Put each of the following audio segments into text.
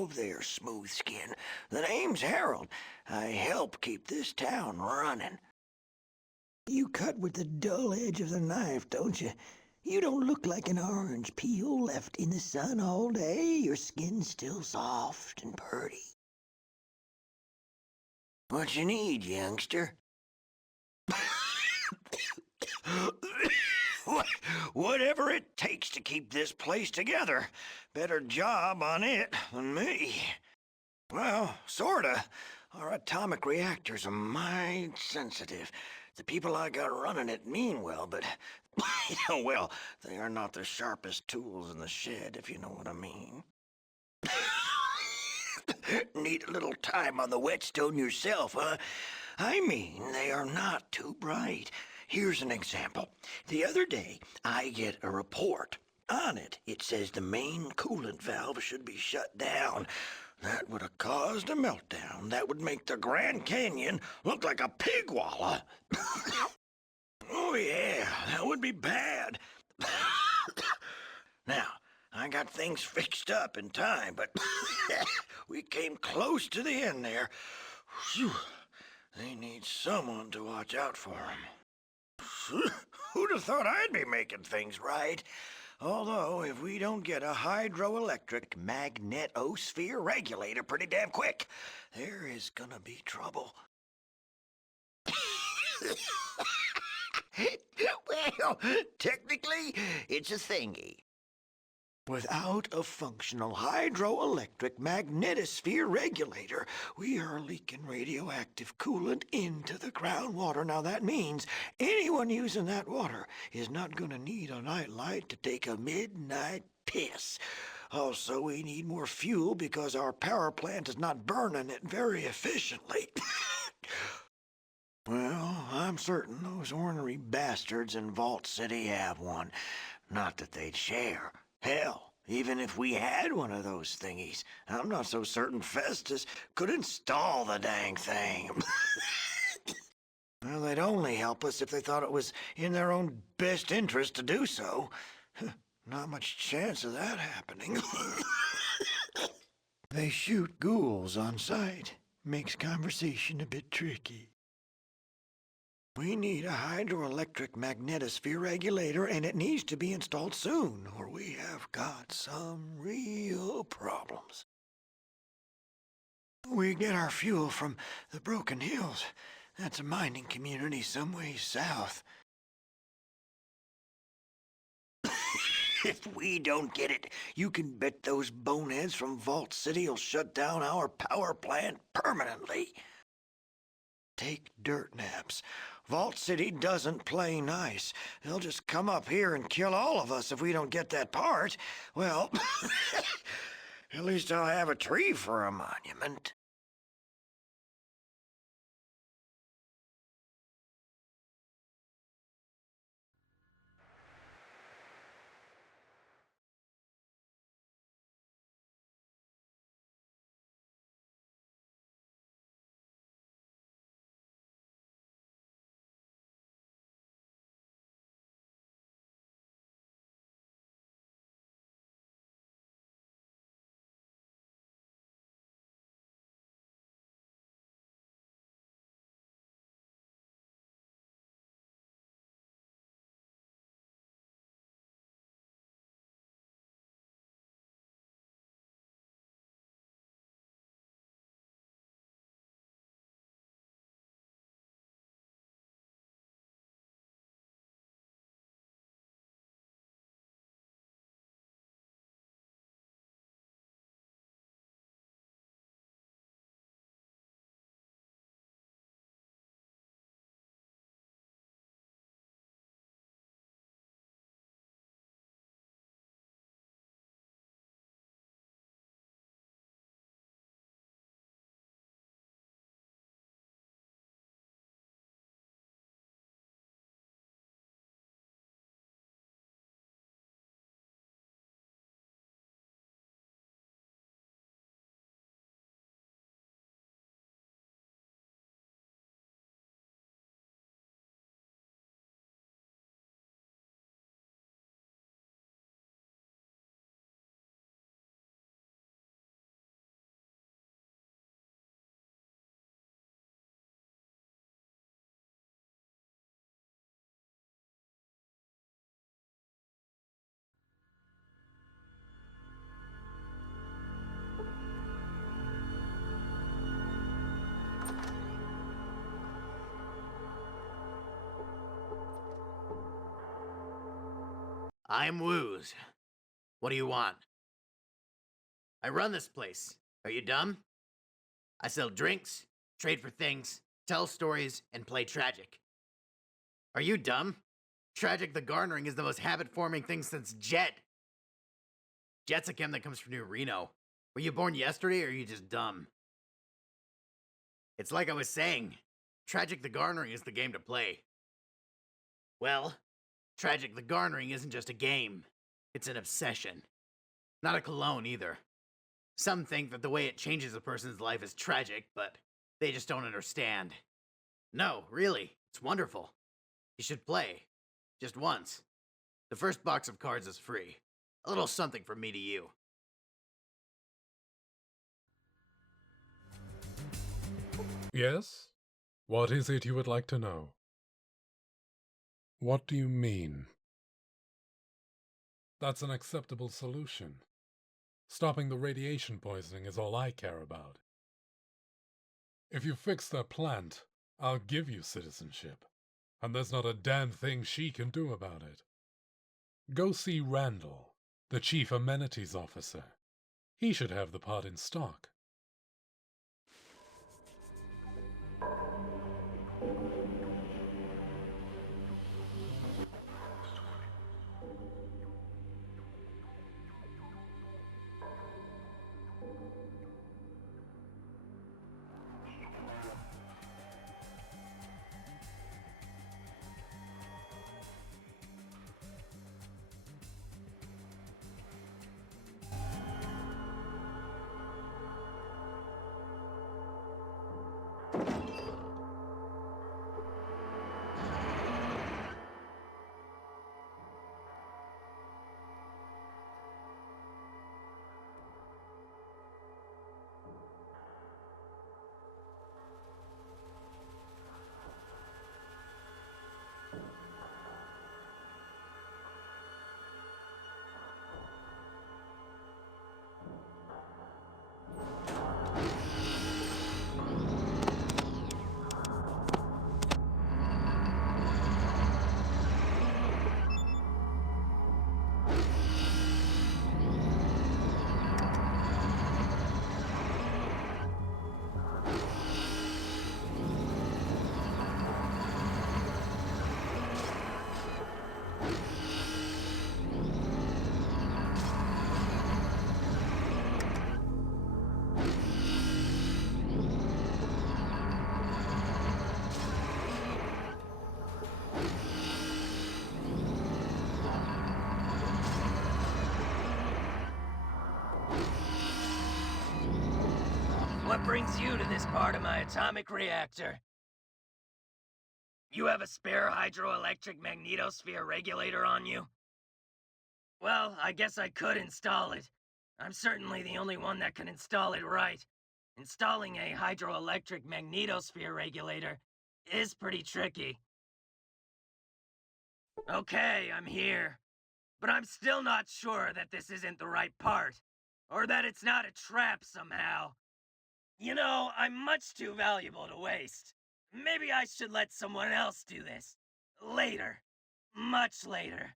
Hello there, smooth skin. The name's Harold. I help keep this town running. You cut with the dull edge of the knife, don't you? You don't look like an orange peel left in the sun all day. Your skin's still soft and purty. What you need, youngster? Whatever it takes to keep this place together. Better job on it than me. Well, sorta. Our atomic reactors are mighty sensitive. The people I got running it mean well, but, well, they are not the sharpest tools in the shed, if you know what I mean. Need a little time on the whetstone yourself, huh? I mean, they are not too bright. Here's an example. The other day, I get a report. On it, it says the main coolant valve should be shut down. That would have caused a meltdown. That would make the Grand Canyon look like a pig wallah. Oh yeah, that would be bad. Now, I got things fixed up in time, but we came close to the end there. Whew. They need someone to watch out for them. Who'd have thought I'd be making things right? Although, if we don't get a hydroelectric magnetosphere regulator pretty damn quick, there is gonna be trouble. Well, technically, it's a thingy. Without a functional hydroelectric magnetosphere regulator, we are leaking radioactive coolant into the groundwater. Now that means anyone using that water is not going to need a nightlight to take a midnight piss. Also, we need more fuel because our power plant is not burning it very efficiently. Well, I'm certain those ornery bastards in Vault City have one. Not that they'd share. Hell, even if we had one of those thingies, I'm not so certain Festus could install the dang thing. Well, they'd only help us if they thought it was in their own best interest to do so. Not much chance of that happening. They shoot ghouls on sight. Makes conversation a bit tricky. We need a hydroelectric magnetosphere regulator, and it needs to be installed soon, or we have got some real problems. We get our fuel from the Broken Hills. That's a mining community some ways south. If we don't get it, you can bet those boneheads from Vault City will shut down our power plant permanently. Take dirt naps. Vault City doesn't play nice. They'll just come up here and kill all of us if we don't get that part. Well, at least I'll have a tree for a monument. I'm Wooz. What do you want? I run this place. Are you dumb? I sell drinks, trade for things, tell stories, and play Tragic. Are you dumb? Tragic the Garnering is the most habit-forming thing since Jet. Jet's a chem that comes from New Reno. Were you born yesterday, or are you just dumb? It's like I was saying. Tragic the Garnering is the game to play. Well, Tragic the Garnering isn't just a game. It's an obsession. Not a cologne, either. Some think that the way it changes a person's life is tragic, but they just don't understand. No, really, it's wonderful. You should play. Just once. The first box of cards is free. A little something from me to you. Yes? What is it you would like to know? What do you mean? That's an acceptable solution. Stopping the radiation poisoning is all I care about. If you fix their plant, I'll give you citizenship, and there's not a damn thing she can do about it. Go see Randall, the chief amenities officer. He should have the pot in stock. What brings you to this part of my atomic reactor? You have a spare hydroelectric magnetosphere regulator on you? Well, I guess I could install it. I'm certainly the only one that can install it right. Installing a hydroelectric magnetosphere regulator is pretty tricky. Okay, I'm here. But I'm still not sure that this isn't the right part. Or that it's not a trap somehow. You know, I'm much too valuable to waste. Maybe I should let someone else do this. Later. Much later.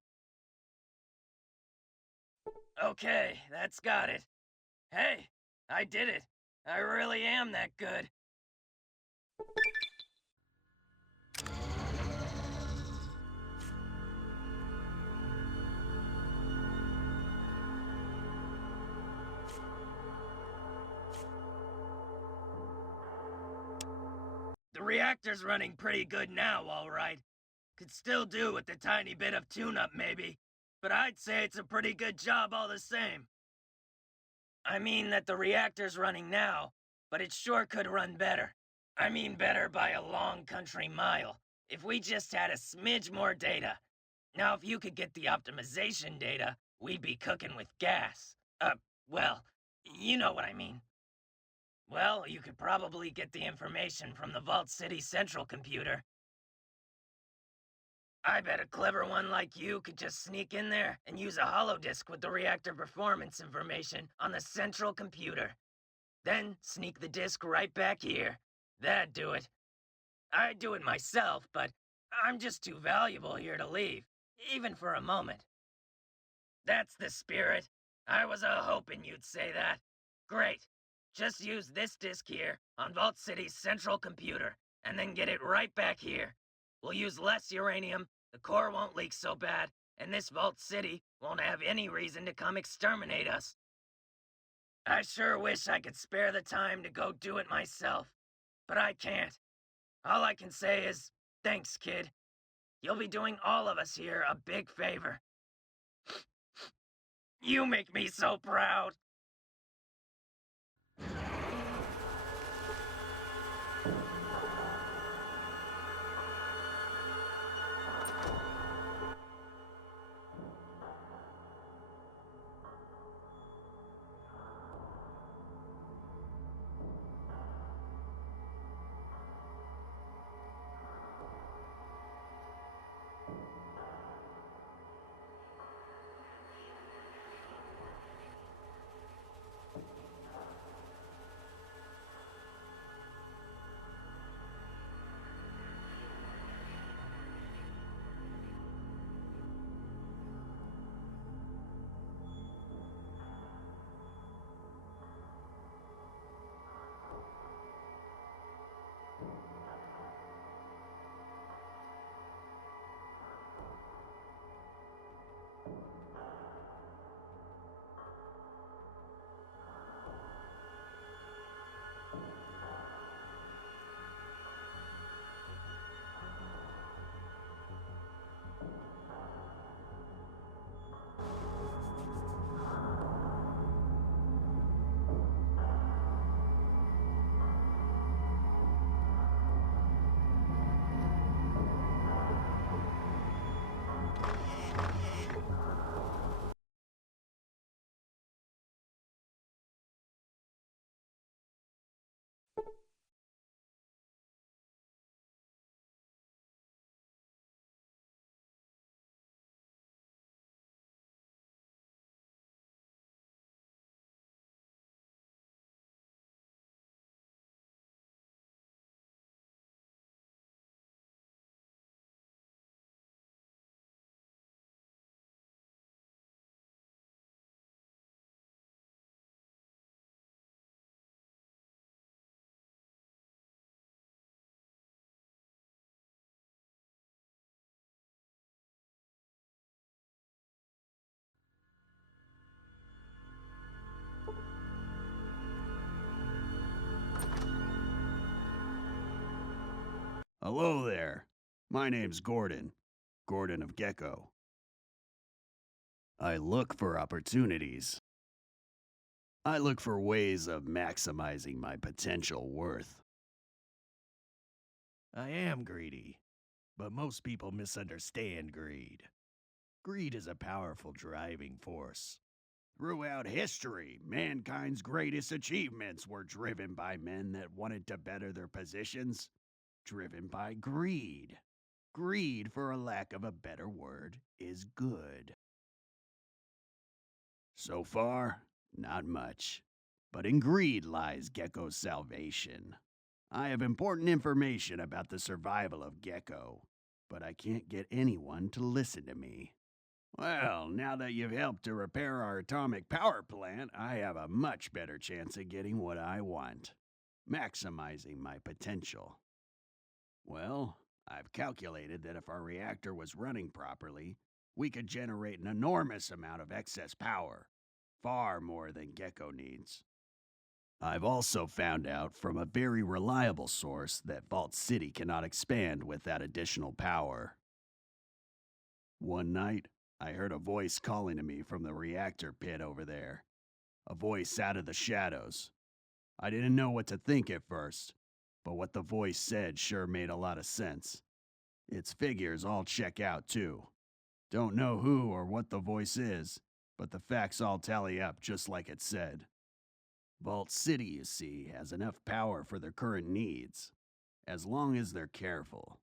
Okay, that's got it. Hey, I did it. I really am that good. The reactor's running pretty good now, all right. Could still do with a tiny bit of tune-up, maybe. But I'd say it's a pretty good job all the same. I mean that the reactor's running now, but it sure could run better. I mean better by a long country mile, if we just had a smidge more data. Now if you could get the optimization data, we'd be cooking with gas. Well, you know what I mean. Well, you could probably get the information from the Vault City Central computer. I bet a clever one like you could just sneak in there and use a holodisk with the reactor performance information on the central computer. Then sneak the disk right back here. That'd do it. I'd do it myself, but I'm just too valuable here to leave, even for a moment. That's the spirit. I was hoping you'd say that. Great. Just use this disk here on Vault City's central computer, and then get it right back here. We'll use less uranium, the core won't leak so bad, and this Vault City won't have any reason to come exterminate us. I sure wish I could spare the time to go do it myself, but I can't. All I can say is, thanks, kid. You'll be doing all of us here a big favor. You make me so proud. Hello there. My name's Gordon. Gordon of Gecko. I look for opportunities. I look for ways of maximizing my potential worth. I am greedy, but most people misunderstand greed. Greed is a powerful driving force. Throughout history, mankind's greatest achievements were driven by men that wanted to better their positions. Driven by greed. Greed, for a lack of a better word, is good. So far, not much. But in greed lies Gecko's salvation. I have important information about the survival of Gecko, but I can't get anyone to listen to me. Well, now that you've helped to repair our atomic power plant, I have a much better chance of getting what I want. Maximizing my potential. Well, I've calculated that if our reactor was running properly, we could generate an enormous amount of excess power, far more than Gecko needs. I've also found out from a very reliable source that Vault City cannot expand without additional power. One night, I heard a voice calling to me from the reactor pit over there. A voice out of the shadows. I didn't know what to think at first, but what the voice said sure made a lot of sense. Its figures all check out too. Don't know who or what the voice is, but the facts all tally up just like it said. Vault City, you see, has enough power for their current needs, as long as they're careful.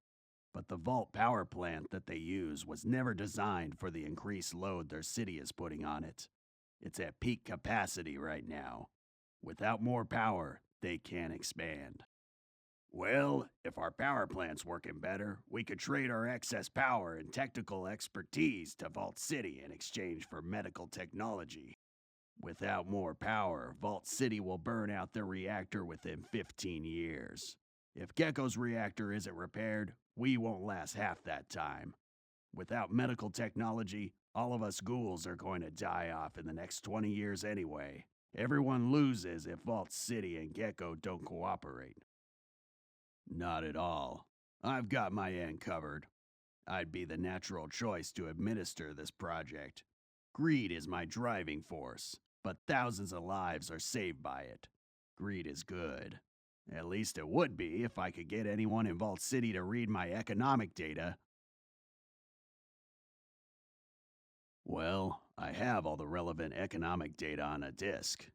But the Vault power plant that they use was never designed for the increased load their city is putting on it. It's at peak capacity right now. Without more power, they can't expand. Well, if our power plant's working better, we could trade our excess power and technical expertise to Vault City in exchange for medical technology. Without more power, Vault City will burn out their reactor within 15 years. If Gecko's reactor isn't repaired, we won't last half that time. Without medical technology, all of us ghouls are going to die off in the next 20 years anyway. Everyone loses if Vault City and Gecko don't cooperate. Not at all. I've got my end covered. I'd be the natural choice to administer this project. Greed is my driving force, but thousands of lives are saved by it. Greed is good. At least it would be if I could get anyone in Vault City to read my economic data. Well, I have all the relevant economic data on a disk.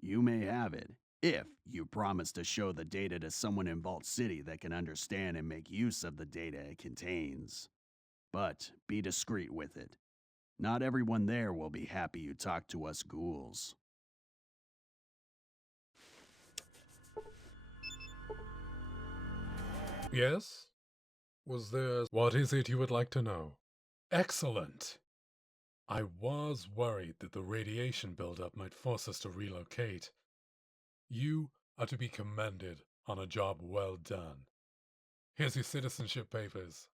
You may have it, if you promise to show the data to someone in Vault City that can understand and make use of the data it contains. But be discreet with it. Not everyone there will be happy you talk to us ghouls. Yes? Was there... What is it you would like to know? Excellent! I was worried that the radiation buildup might force us to relocate. You are to be commended on a job well done. Here's your citizenship papers.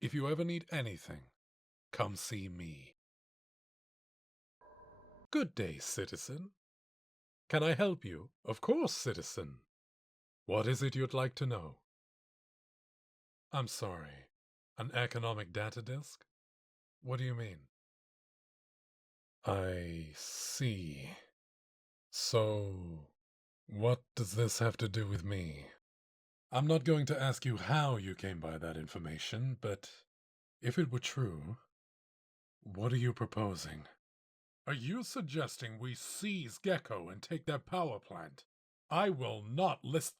If you ever need anything, come see me. Good day, citizen. Can I help you? Of course, citizen. What is it you'd like to know? I'm sorry. An economic data disk? What do you mean? I see. So, what does this have to do with me? I'm not going to ask you how you came by that information, but if it were true, what are you proposing? Are you suggesting we seize Gecko and take their power plant? I will not list...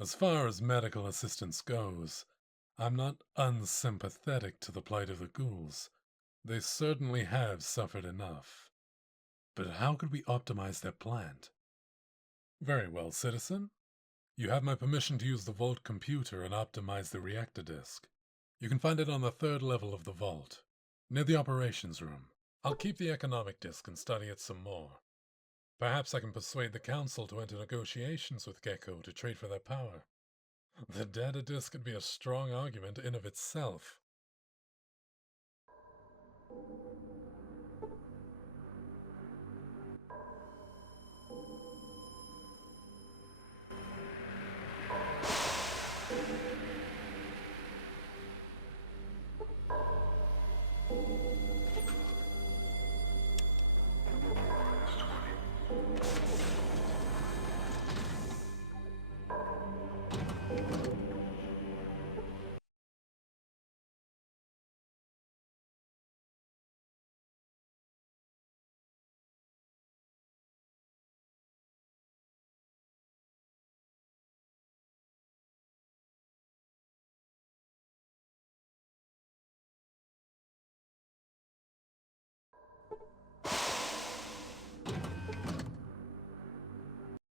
As far as medical assistance goes, I'm not unsympathetic to the plight of the ghouls. They certainly have suffered enough. But how could we optimize their plant? Very well, citizen. You have my permission to use the Vault computer and optimize the reactor disk. You can find it on the 3rd level of the Vault, near the operations room. I'll keep the economic disk and study it some more. Perhaps I can persuade the Council to enter negotiations with Gecko to trade for their power. The data disk could be a strong argument in of itself.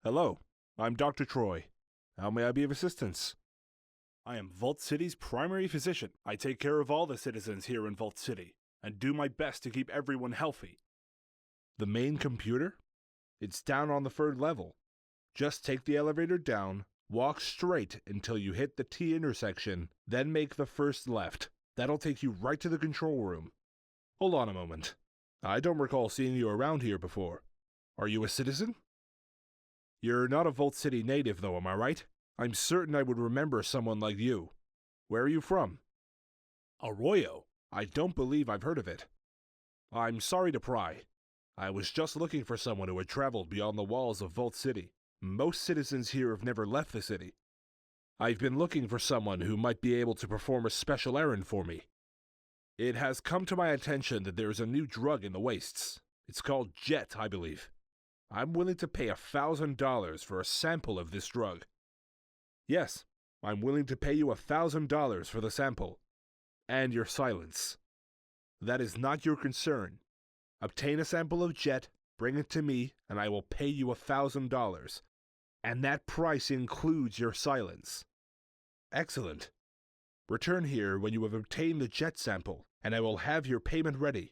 Hello, I'm Dr. Troy. How may I be of assistance? I am Vault City's primary physician. I take care of all the citizens here in Vault City, and do my best to keep everyone healthy. The main computer? It's down on the 3rd level. Just take the elevator down, walk straight until you hit the T intersection, then make the first left. That'll take you right to the control room. Hold on a moment. I don't recall seeing you around here before. Are you a citizen? You're not a Vault City native, though, am I right? I'm certain I would remember someone like you. Where are you from? Arroyo? I don't believe I've heard of it. I'm sorry to pry. I was just looking for someone who had traveled beyond the walls of Vault City. Most citizens here have never left the city. I've been looking for someone who might be able to perform a special errand for me. It has come to my attention that there is a new drug in the wastes. It's called Jet, I believe. I'm willing to pay $1,000 for a sample of this drug. Yes, I'm willing to pay you $1,000 for the sample. And your silence. That is not your concern. Obtain a sample of Jet, bring it to me, and I will pay you $1,000. And that price includes your silence. Excellent. Return here when you have obtained the jet sample, and I will have your payment ready.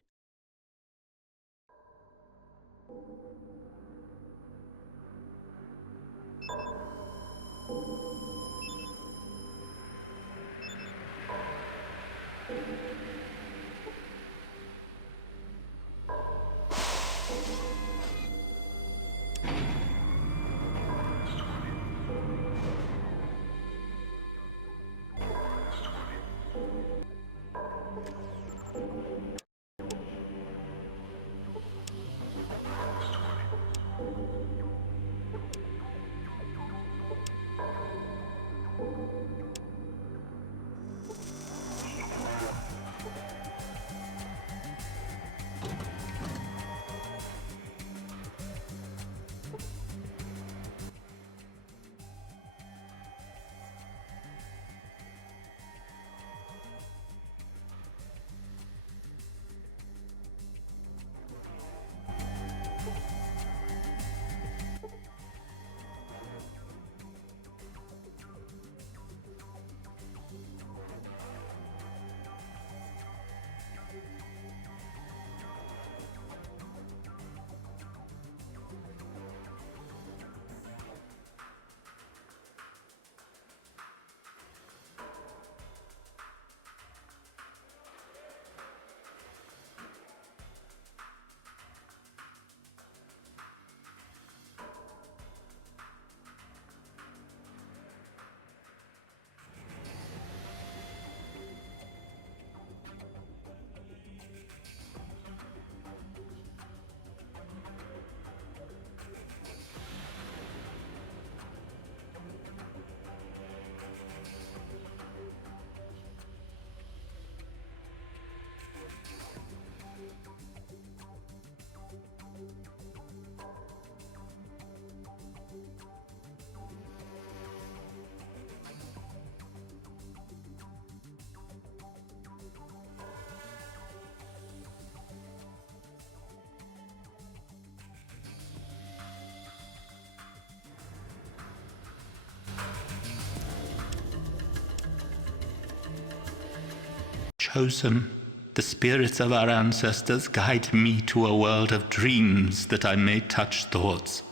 Chosen, the spirits of our ancestors guide me to a world of dreams that I may touch thoughts.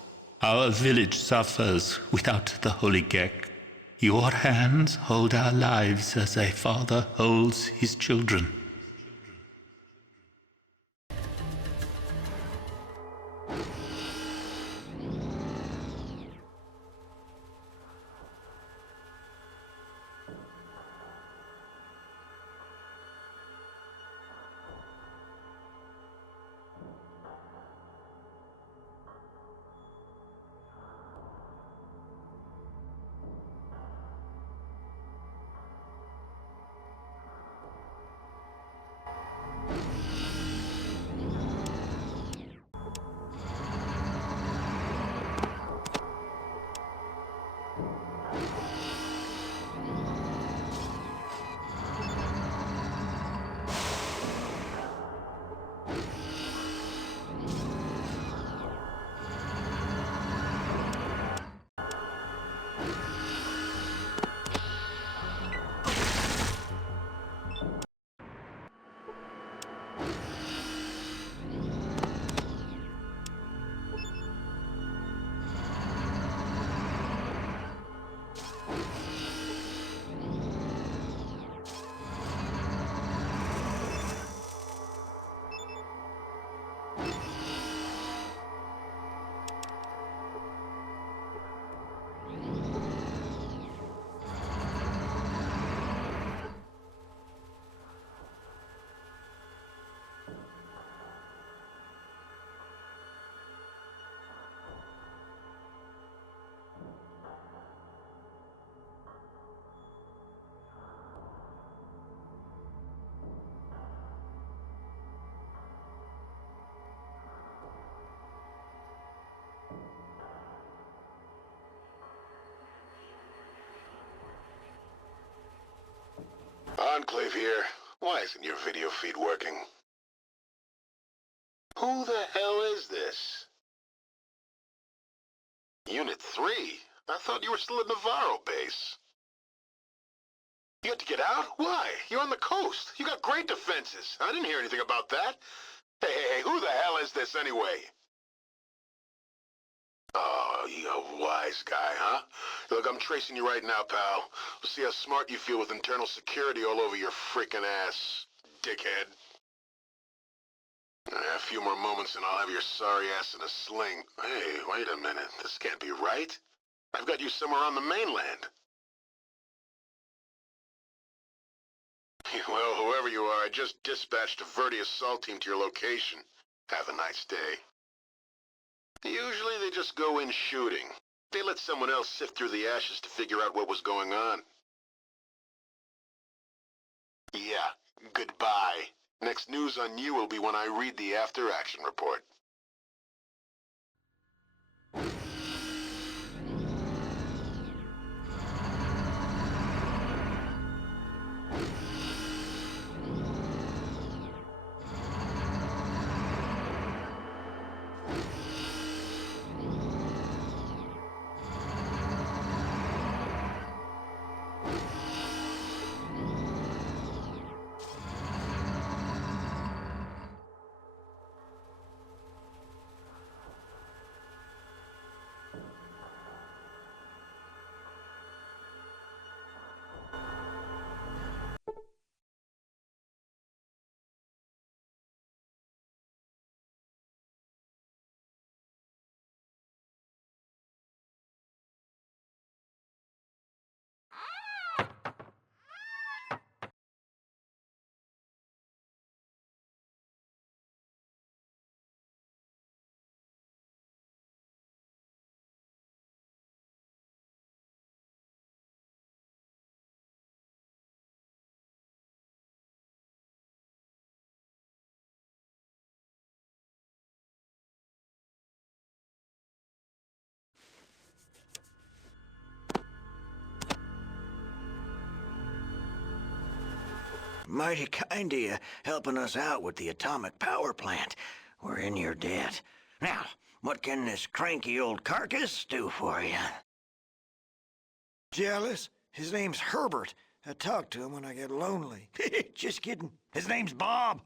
Our village suffers without the holy Gecko. Your hands hold our lives as a father holds his children. Enclave here. Why isn't your video feed working? Who the hell is this? Unit 3? I thought you were still at Navarro base. You had to get out? Why? You're on the coast. You got great defenses. I didn't hear anything about that. Hey, who the hell is this anyway? Oh, you a wise guy, huh? Look, I'm tracing you right now, pal. We'll see how smart you feel with internal security all over your freaking ass, dickhead. A few more moments and I'll have your sorry ass in a sling. Hey, wait a minute. This can't be right. I've got you somewhere on the mainland. Well, whoever you are, I just dispatched a Verdi assault team to your location. Have a nice day. Usually they just go in shooting. They let someone else sift through the ashes to figure out what was going on. Yeah, goodbye. Next news on you will be when I read the after-action report. Mighty kind of you helping us out with the atomic power plant. We're in your debt. Now, what can this cranky old carcass do for you? Jealous? His name's Herbert. I talk to him when I get lonely. Just kidding. His name's Bob.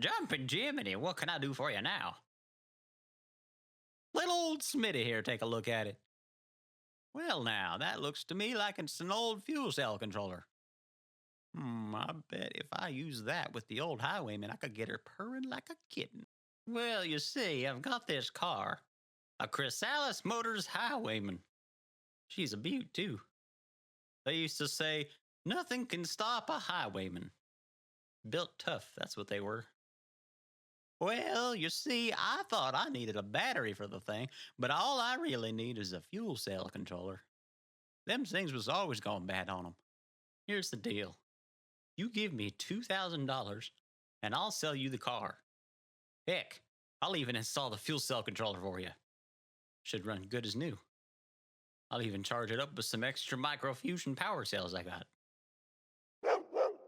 Jumpin' Jiminy, what can I do for you now? Little old Smitty here, take a look at it. Well, now, that looks to me like it's an old fuel cell controller. I bet if I use that with the old highwayman, I could get her purring like a kitten. Well, you see, I've got this car, a Chrysalis Motors Highwayman. She's a beaut, too. They used to say, nothing can stop a highwayman. Built tough, that's what they were. Well, you see, I thought I needed a battery for the thing, but all I really need is a fuel cell controller. Them things was always going bad on them. Here's the deal. You give me $2,000, and I'll sell you the car. Heck, I'll even install the fuel cell controller for you. Should run good as new. I'll even charge it up with some extra microfusion power cells I got.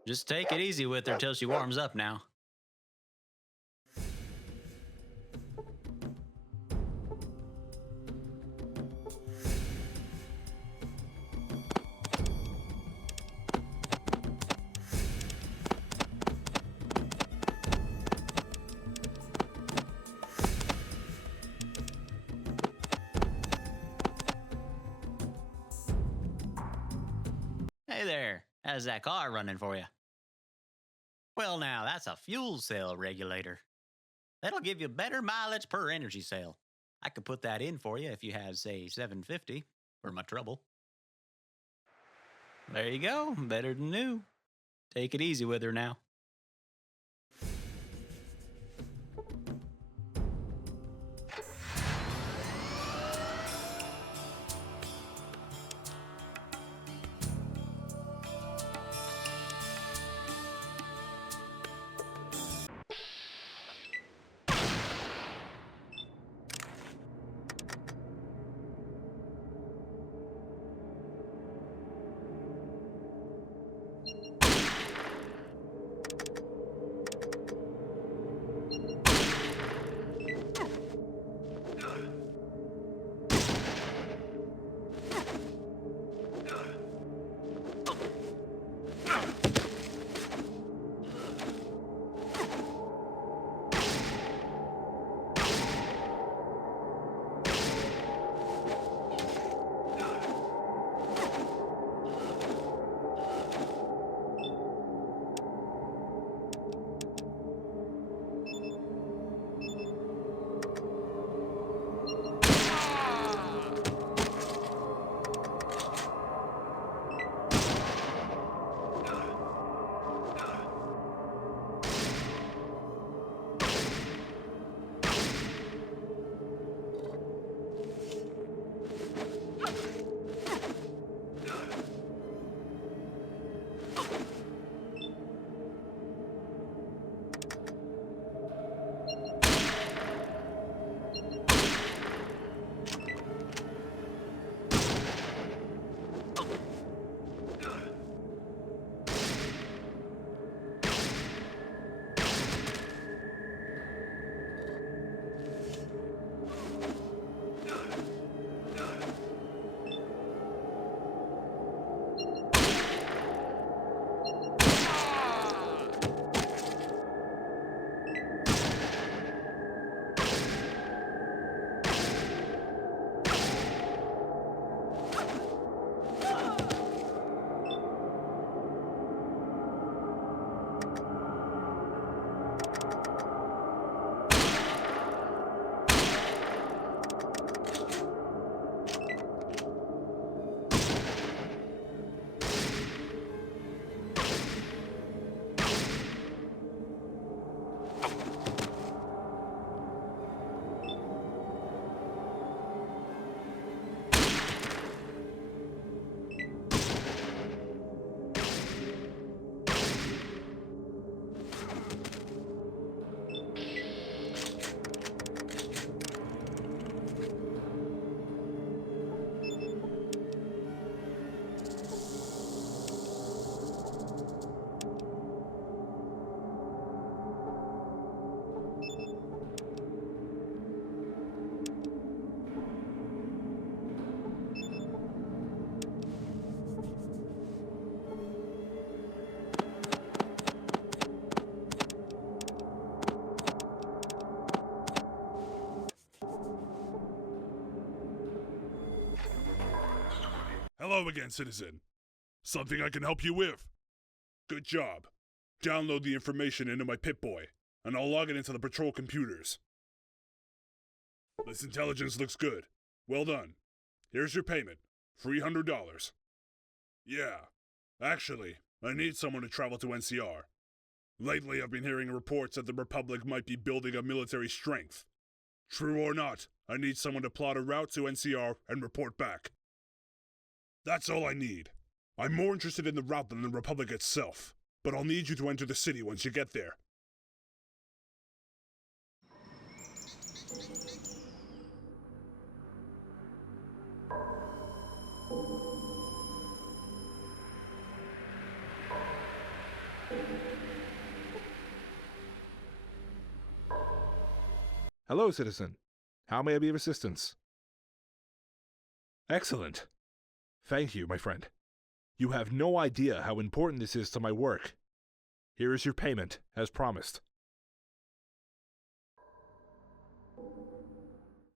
Just take it easy with her till she warms up now. Hey there, how's that car running for you? Well, now, that's a fuel cell regulator. That'll give you better mileage per energy cell. I could put that in for you if you had, say, 750 for my trouble. There you go, better than new. Take it easy with her now. Hello again, citizen. Something I can help you with? Good job. Download the information into my Pip-Boy, and I'll log it into the patrol computers. This intelligence looks good. Well done. Here's your payment. $300. Yeah. Actually, I need someone to travel to NCR. Lately, I've been hearing reports that the Republic might be building up military strength. True or not, I need someone to plot a route to NCR and report back. That's all I need. I'm more interested in the route than the Republic itself, but I'll need you to enter the city once you get there. Hello, citizen. How may I be of assistance? Excellent. Thank you, my friend. You have no idea how important this is to my work. Here is your payment, as promised.